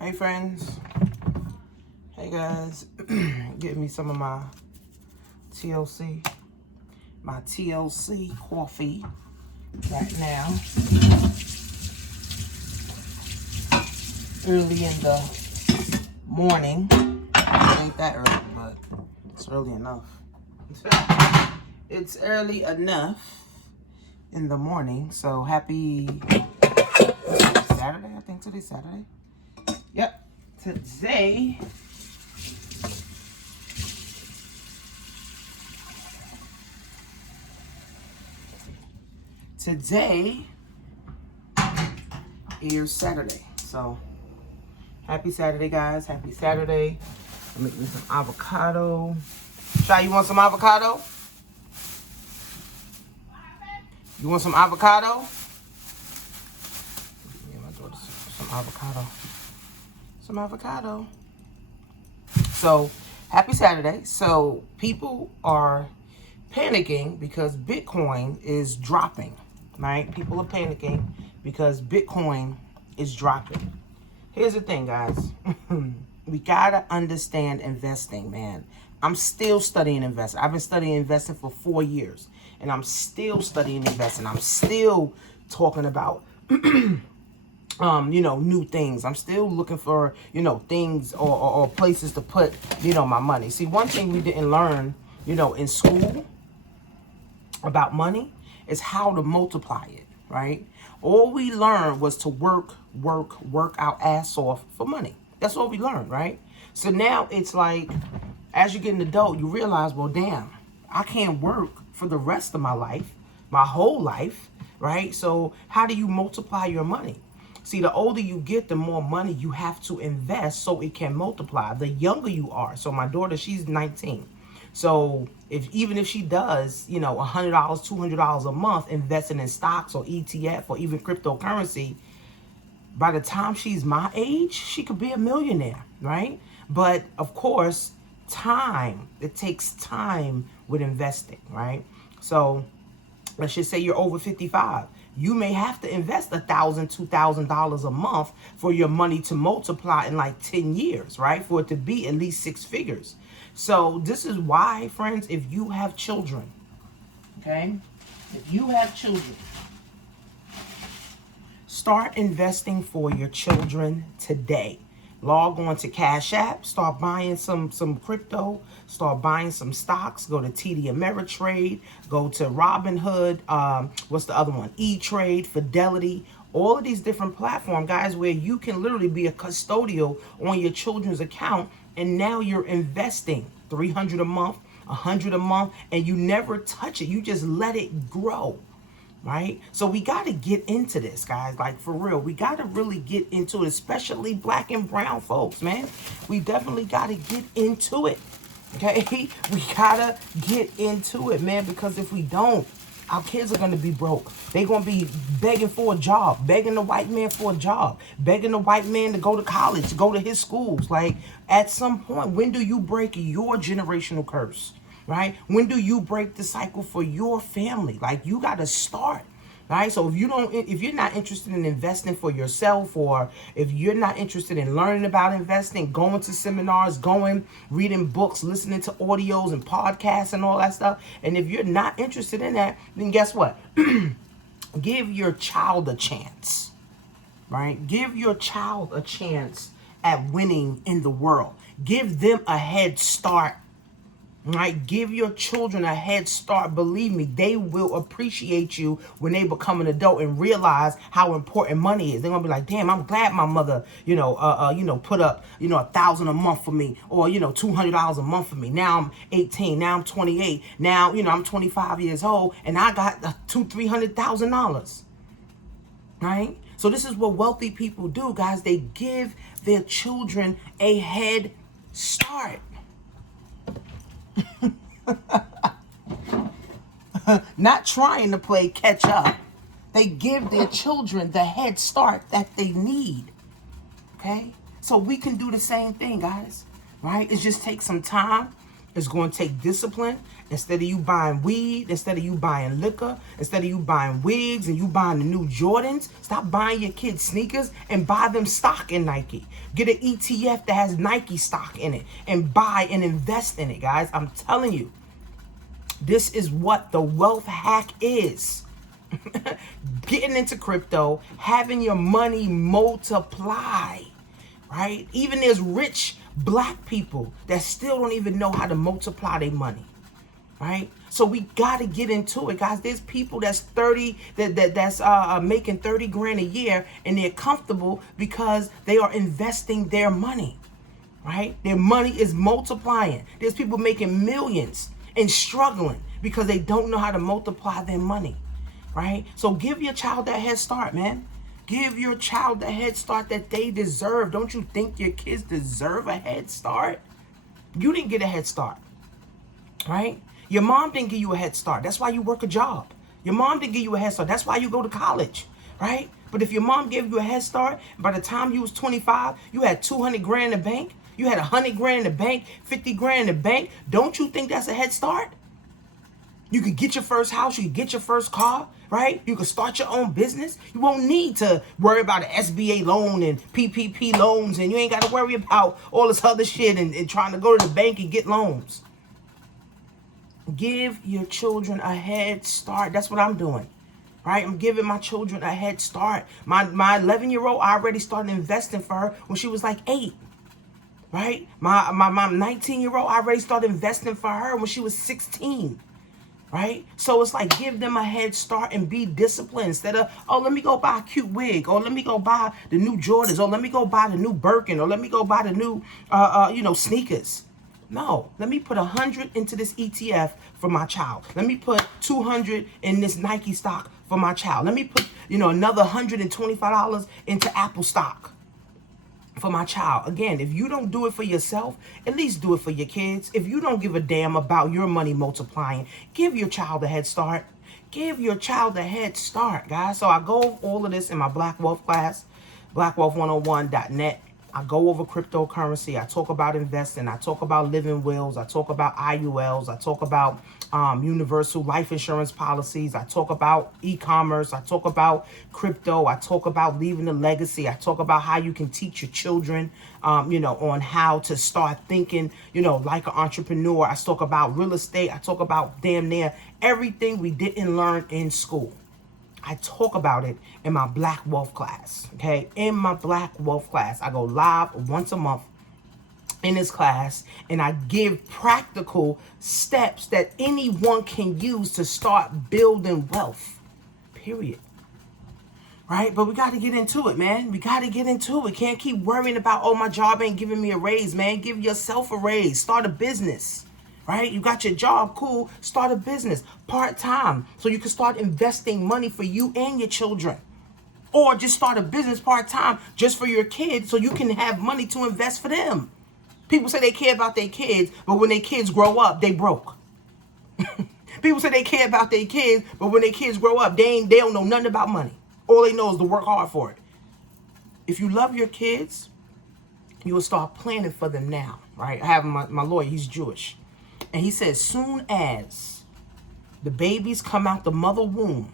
Hey friends, hey guys, getting me some of my TLC coffee right now, early in the morning. It ain't that early, but it's early enough. It's early enough in the morning, so happy Saturday. I think today's Saturday. Yep, today is Saturday. So happy Saturday, guys. Happy Saturday. I'm making some avocado. Shy, you want some avocado? You want some avocado? Give my daughter some avocado. Some avocado. So happy Saturday. So people are panicking because Bitcoin is dropping, right? People are panicking because Bitcoin is dropping. Here's the thing, guys. We gotta understand investing, man. I'm still studying investing. I've been studying investing for 4 years, and I'm still studying investing. I'm still talking about new things. I'm still looking for, things or places to put, my money. See, one thing we didn't learn, in school about money is how to multiply it, right? All we learned was to work our ass off for money. That's all we learned, right? So now it's like, as you get an adult, you realize, well, damn, I can't work for the rest of my life, my whole life, right? So how do you multiply your money? See, the older you get, the more money you have to invest so it can multiply. The younger you are. So my daughter, she's 19. So even if she does, $100, $200 a month investing in stocks or ETF or even cryptocurrency, by the time she's my age, she could be a millionaire, right? But of course, it takes time with investing, right? So let's just say you're over 55. You may have to invest $1,000, $2,000 a month for your money to multiply in like 10 years, right? For it to be at least 6 figures. So this is why, friends, if you have children, okay? If you have children, start investing for your children today. Log on to Cash App, start buying some crypto, start buying some stocks, go to TD Ameritrade, go to Robinhood, what's the other one? ETrade, Fidelity, all of these different platforms, guys, where you can literally be a custodial on your children's account, and now you're investing $300 a month, $100 a month, and you never touch it. You just let it grow. Right? So we got to get into this, guys. Like, for real. We got to really get into it, especially black and brown folks, man. We definitely got to get into it. Okay? We got to get into it, man, because if we don't, our kids are going to be broke. They're going to be begging for a job, begging the white man for a job, begging the white man to go to college, to go to his schools. Like, at some point, when do you break your generational curse? Right? When do you break the cycle for your family? Like, you got to start. Right? So if you're not interested in investing for yourself, or if you're not interested in learning about investing, going to seminars, reading books, listening to audios and podcasts and all that stuff, and if you're not interested in that, then guess what? Give your child a chance. Right? Give your child a chance at winning in the world. Give them a head start. Right? Give your children a head start. Believe me, they will appreciate you when they become an adult and realize how important money is. They're gonna be like, damn, I'm glad my mother, put up, $1,000 a month for me, or $200 a month for me. Now I'm 18. Now I'm 28. Now I'm 25 years old, and I got $200,000-$300,000. Right? So this is what wealthy people do, guys. They give their children a head start. Not trying to play catch up. They give their children the head start that they need. Okay? So we can do the same thing, guys. Right? It just takes some time. It's going to take discipline. Instead of you buying weed, instead of you buying liquor, instead of you buying wigs and you buying the new Jordans, stop buying your kids sneakers and buy them stock in Nike. Get an ETF that has Nike stock in it and buy and invest in it, guys. I'm telling you, this is what the wealth hack is. Getting into crypto, having your money multiply, right? Even there's rich black people that still don't even know how to multiply their money, right? So we got to get into it, guys. There's people that's making 30 grand a year and they're comfortable because they are investing their money, right? Their money is multiplying. There's people making millions and struggling because they don't know how to multiply their money, right? So give your child that head start, man. Give your child the head start that they deserve. Don't you think your kids deserve a head start? You didn't get a head start, right? Your mom didn't give you a head start. That's why you work a job. Your mom didn't give you a head start. That's why you go to college, right? But if your mom gave you a head start, by the time you was 25, you had 200 grand in the bank. You had 100 grand in the bank, 50 grand in the bank. Don't you think that's a head start? You could get your first house. You could get your first car, right? You could start your own business. You won't need to worry about an SBA loan and PPP loans, and you ain't got to worry about all this other shit and trying to go to the bank and get loans. Give your children a head start. That's what I'm doing, right? I'm giving my children a head start. My 11-year-old, I already started investing for her when she was like 8, right? My 19-year-old, I already started investing for her when she was 16. Right? So it's like, give them a head start and be disciplined instead of, oh, let me go buy a cute wig, or let me go buy the new Jordans, or let me go buy the new Birkin, or let me go buy the new, sneakers. No, let me put 100 into this ETF for my child. Let me put 200 in this Nike stock for my child. Let me put, another $125 into Apple stock for my child. Again, if you don't do it for yourself, at least do it for your kids. If you don't give a damn about your money multiplying, give your child a head start. Give your child a head start, guys. So I go over all of this in my Black Wealth class, blackwealth101.net. I go over cryptocurrency. I talk about investing. I talk about living wills. I talk about IULs. I talk about universal life insurance policies. I talk about e-commerce. I talk about crypto. I talk about leaving a legacy. I talk about how you can teach your children, on how to start thinking, like an entrepreneur. I talk about real estate. I talk about damn near everything we didn't learn in school. I talk about it in my Black Wealth class, okay? In my Black Wealth class, I go live once a month in this class, and I give practical steps that anyone can use to start building wealth, period. Right? But we got to get into it, man. We got to get into it. Can't keep worrying about, oh, my job ain't giving me a raise, man. Give yourself a raise. Start a business. Right? You got your job, cool. Start a business part-time so you can start investing money for you and your children. Or just start a business part-time just for your kids so you can have money to invest for them. People say they care about their kids, but when their kids grow up, they broke. People say they care about their kids, but when their kids grow up, they don't know nothing about money. All they know is to work hard for it. If you love your kids, you will start planning for them now, right? I have my lawyer, he's Jewish. And he says, soon as the babies come out the mother womb,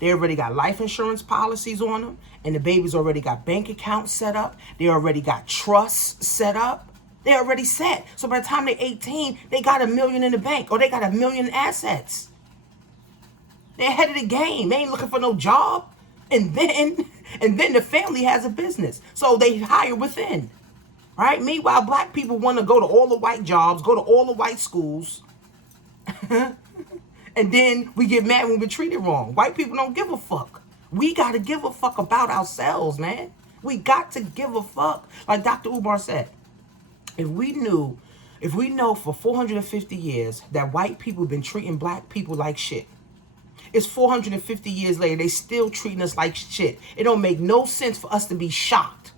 they already got life insurance policies on them, and the babies already got bank accounts set up. They already got trusts set up. They're already set. So by the time they're 18, they got $1 million in the bank, or they got $1 million in assets. They're ahead of the game. They ain't looking for no job. And then the family has a business. So they hire within. Right? Meanwhile, black people want to go to all the white jobs, go to all the white schools. And then we get mad when we're treated wrong. White people don't give a fuck. We got to give a fuck about ourselves, man. We got to give a fuck. Like Dr. Umar said, if we know for 450 years that white people have been treating black people like shit, it's 450 years later, they still treating us like shit. It don't make no sense for us to be shocked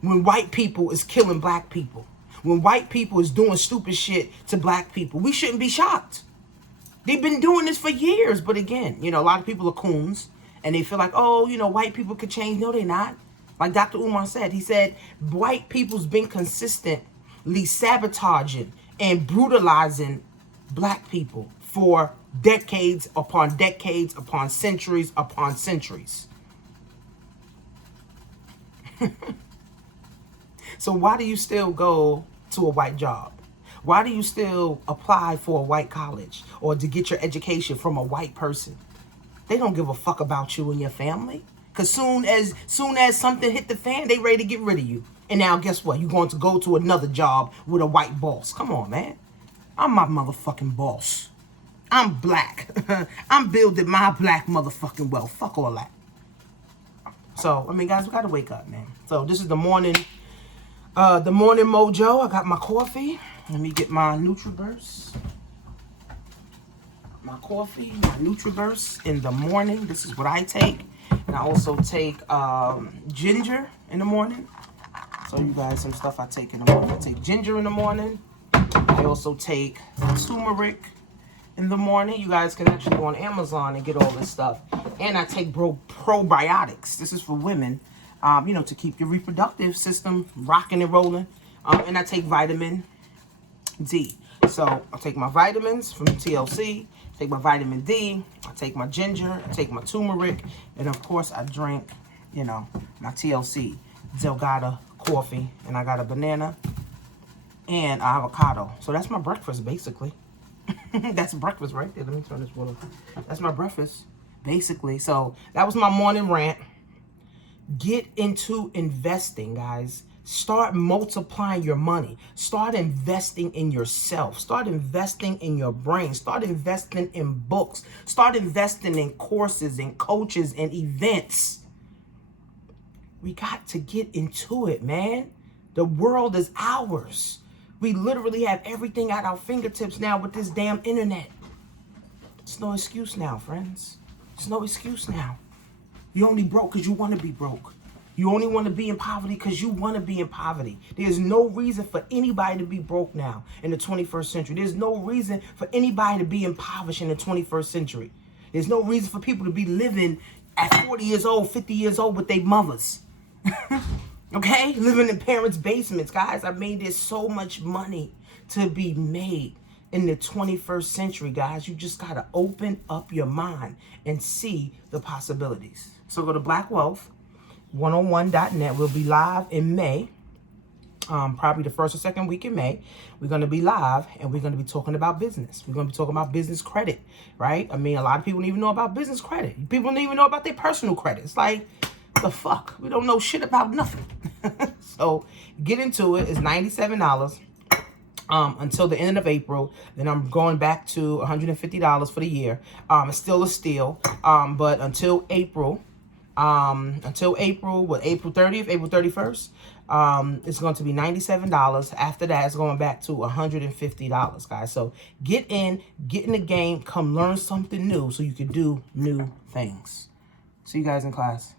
when white people is killing black people, when white people is doing stupid shit to black people. We shouldn't be shocked. They've been doing this for years. But again, a lot of people are coons and they feel like, oh, white people could change. No, they're not. Like Dr. Umar said, he said, white people's been consistently sabotaging and brutalizing black people for decades upon centuries upon centuries. So why do you still go to a white job? Why do you still apply for a white college or to get your education from a white person? They don't give a fuck about you and your family. Because soon as something hit the fan, they ready to get rid of you. And now guess what? You're going to go to another job with a white boss. Come on, man. I'm my motherfucking boss. I'm black. I'm building my black motherfucking wealth. Fuck all that. So, I mean, guys, we got to wake up, man. So this is the morning mojo. I got my coffee. Let me get my NutriBurst. My coffee, my NutriBurst in the morning. This is what I take. And I also take ginger in the morning. So you guys, some stuff I take in the morning. I take ginger in the morning. I also take turmeric in the morning. You guys can actually go on Amazon and get all this stuff. And I take probiotics. This is for women, you know, to keep your reproductive system rocking and rolling. And I take vitamin D. So I take my vitamins from TLC, I take my vitamin D, I take my ginger, I take my turmeric, and of course I drink, you know, my TLC Delgada coffee, and I got a banana and avocado. So that's my breakfast, basically. That's breakfast right there. Let me turn this water. That's my breakfast, basically. So that was my morning rant. Get into investing, guys. Start multiplying your money. Start investing in yourself. Start investing in your brain. Start investing in books. Start investing in courses and coaches and events. We got to get into it, man. The world is ours. We literally have everything at our fingertips now with this damn internet. It's no excuse now, friends. It's no excuse now. You only broke because you want to be broke. You only want to be in poverty because you want to be in poverty. There's no reason for anybody to be broke now in the 21st century. There's no reason for anybody to be impoverished in the 21st century. There's no reason for people to be living at 40 years old, 50 years old with their mothers. Okay? Living in parents' basements, guys. I mean, there's so much money to be made in the 21st century, guys. You just got to open up your mind and see the possibilities. So go to blackwealth101.net. We'll be live in May, probably the first or second week in May. We're going to be live, and we're going to be talking about business. We're going to be talking about business credit, right? I mean, a lot of people don't even know about business credit. People don't even know about their personal credit. It's like, the fuck? We don't know shit about nothing. So get into it. It's $97 until the end of April. Then I'm going back to $150 for the year. It's still a steal, but until April, April 30th, April 31st, it's going to be $97. After that, it's going back to $150, guys. So get in the game, come learn something new so you can do new things. See you guys in class.